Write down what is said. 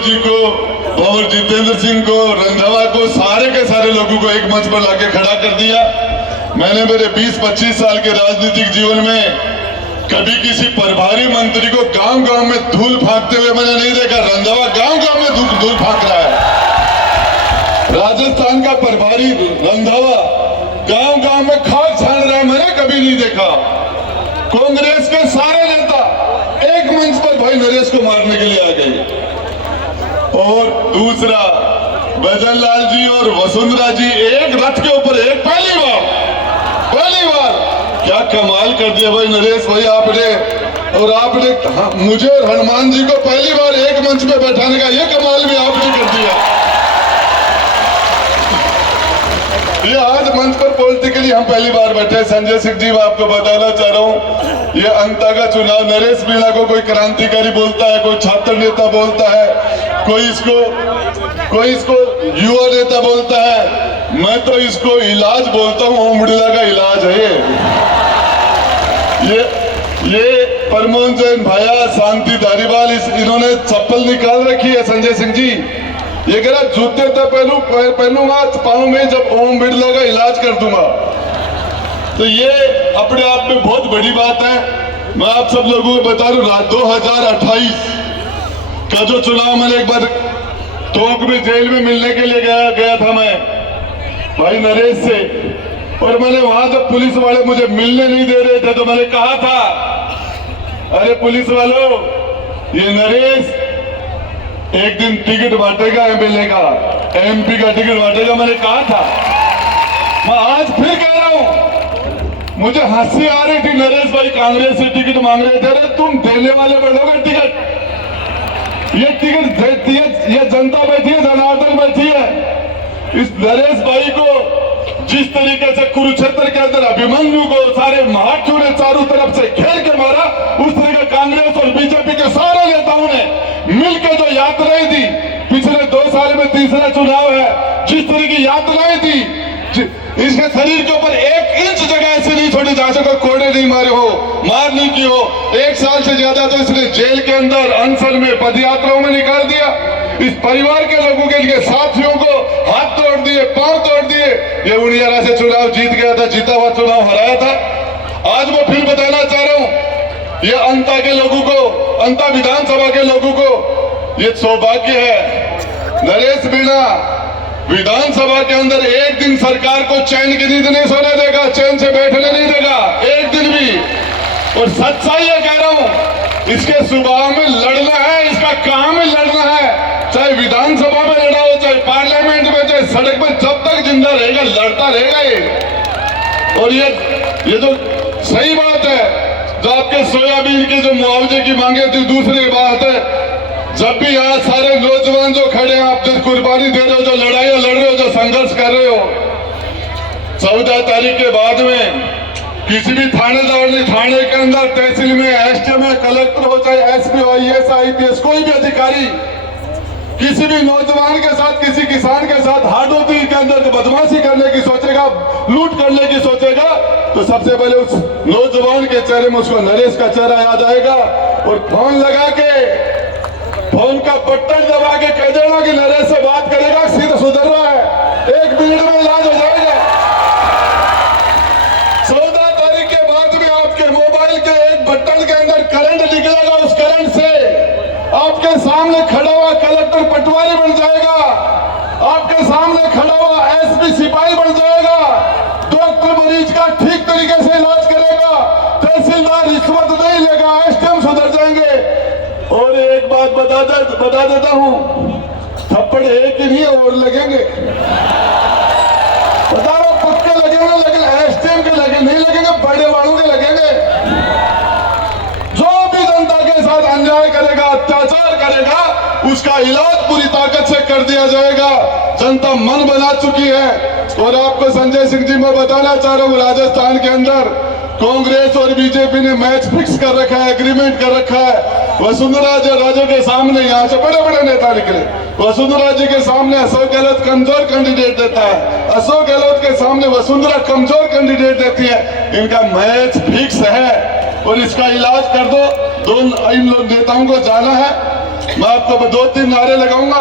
जी को और जितेंद्र सिंह को, रंधावा को, सारे के सारे लोगों को एक मंच पर लाके खड़ा कर दिया। मैंने मेरे 20-25 साल के राजनीतिक जीवन में कभी किसी प्रभारी मंत्री को गांव-गांव में धूल फेंकते हुए मैंने नहीं देखा। रंधावा गांव-गांव में धूल फेंक रहा है। राजस्थान का प्रभारी रंधावा गांव-गांव में खाद छान रहा है, मैंने कभी नहीं देखा। कांग्रेस के सारे नेता एक मंच पर भाई नरेश को मारने के लिए आ गए। और दूसरा, भजनलाल जी और वसुंधरा जी एक रथ के ऊपर एक, पहली बार क्या कमाल कर दिया भाई नरेश भाई आपने। और आपने मुझे और हनुमान जी को पहली बार एक मंच पे बैठाने का ये कमाल भी आपने कर दिया। ये आज मंच पर पॉलिटिकली हम पहली बार बैठे। संजय सिंह जी, मैं आपको बताना चाह रहा हूँ, ये अंता का चुनाव, नरेश मीणा को कोई क्रांतिकारी बोलता है, कोई छात्र नेता बोलता है, कोई इसको युवा नेता बोलता है, मैं तो इसको इलाज बोलता हूँ। ओम बिड़ला का इलाज है ये परमोहन जैन भाया, शांति धारीवाल, इन्होंने चप्पल निकाल रखी है। संजय सिंह जी, ये कह रहा जूते तो पहनूंगा पाँव में जब ओम बिड़ला का इलाज कर दूंगा। तो ये अपने आप में बहुत बड़ी बात है। मैं आप सब लोगों को बता दूं, 2028 का जो चुनाव, मैंने एक बार टोंक में जेल में मिलने के लिए गया था मैं भाई नरेश से, और मैंने वहां जब पुलिस वाले मुझे मिलने नहीं दे रहे थे तो मैंने कहा था, अरे पुलिस वालों, ये नरेश एक दिन टिकट बांटेगा एमएलए का, एमपी का टिकट बांटेगा, मैंने कहा था। मैं आज फिर कह रहा हूं, मुझे हंसी आ रही थी, नरेश भाई कांग्रेस से टिकट मांग रहे थे। अरे तुम देने वाले बढ़ोगे टिकट, ये टिकट देती है, ये जनता बैठी है, जनार्दन बैठी है। इस नरेश भाई को जिस तरीके से कुरुक्षेत्र के अंदर अभिमन्यु को सारे महाक्षु ने चारों तरफ से घेर के मारा, उस तरीके कांग्रेस और बीजेपी के सारे नेताओं ने मिलकर जो यात्राएं दी, पिछले 2 साल में तीसरा चुनाव है, जिस तरह की यात्राएं दी, इसके शरीर के ऊपर 1 इंच जगह ऐसी नहीं छोड़ी जहां से कोई कोड़े नहीं मारे हो, मार नहीं की हो। 1 साल से ज्यादा तो इसने जेल के अंदर अनशन में, पदयात्राओं में निकाल दिया। इस परिवार के लोगों के लिए, साथियों को हाथ तोड़ दिए, पांव तोड़ दिए। ये उड़ियारा से चुनाव जीत गया था, जीता हुआ चुनाव हराया था। आज मैं फिर बताना चाह रहा हूं, ये अंता के लोगों को, अंता विधानसभा के लोगों को ये सौभाग्य है, नरेश मीणा विधानसभा के अंदर एक दिन सरकार को चैन की नींद नहीं सोने देगा, चैन से बैठने नहीं देगा, एक दिन भी। और सच्चाई है कह रहा हूं, इसके स्वभाव में लड़ना है, इसका काम है लड़ना है, चाहे विधानसभा में लड़ा हो, चाहे पार्लियामेंट में, चाहे सड़क में, जब तक जिंदा रहेगा लड़ता रहेगा ये। और ये जो सही बात है, जो आपके सोयाबीन के जो मुआवजे की मांगे थी, दूसरी बात है, जब भी यहाँ सारे नौजवान जो खड़े हैं, आप जो कुर्बानी दे रहे हो, जो लड़ाइयां लड़ रहे हो, जो संघर्ष कर रहे हो, 14 तारीख के बाद में किसी भी थानेदार ने थाने के अंदर, तहसील में, एसडीएम में, कलेक्टर हो, चाहे एसपी हो, आईएएस, आईपीएस, कोई भी अधिकारी किसी भी नौजवान के साथ, किसी किसान के साथ हाडोती के अंदर बदमाशी करने की सोचेगा, लूट करने की सोचेगा, तो सबसे पहले उस नौजवान के चेहरे में उसको नरेश का चेहरा याद आएगा। और फोन लगा के, फोन का बटन दबा के कह देना कि नरेश से बात करेगा, सीधा सुधर रहा है, 1 मिनट में इलाज हो जाएगा। 14 तारीख के बाद में आपके मोबाइल के एक बटन के अंदर करंट निकलेगा, उस करंट से आपके सामने खड़ा हुआ कलेक्टर पटवारी बन जाएगा, आपके सामने खड़ा हुआ एसपी सिपाही बन जाएगा, डॉक्टर मरीज का ठीक तरीके से इलाज करेगा, तहसीलदार रिश्वत नहीं लेगा, एसडीएम सुधर जाएंगे। और एक बात बता देता हूं, थप्पड़ एक ही नहीं और लगेंगे, बता रहा हूं, खुद के लगेंगे, लेकिन एसडीएम के लगे नहीं लगेंगे, बड़े वालों के लगेंगे। जो भी जनता के साथ अन्याय करेगा, अत्याचार करेगा, उसका इलाज पूरी ताकत से कर दिया जाएगा। जनता मन बना चुकी है। और आपको संजय सिंह जी, मैं बताना चाह रहा हूं, राजस्थान के अंदर कांग्रेस और बीजेपी ने मैच फिक्स कर रखा है, एग्रीमेंट कर रखा है। वसुंधरा राजे के सामने, यहाँ से बड़े बड़े नेता निकले, वसुंधरा जी के सामने अशोक गहलोत कमजोर कैंडिडेट देता है, अशोक गहलोत के सामने वसुंधरा कमजोर कैंडिडेट देती है। इनका मैच फिक्स है और इसका इलाज कर दो। इन नेताओं को जाना है मैं आपको 2-3 नारे लगाऊंगा,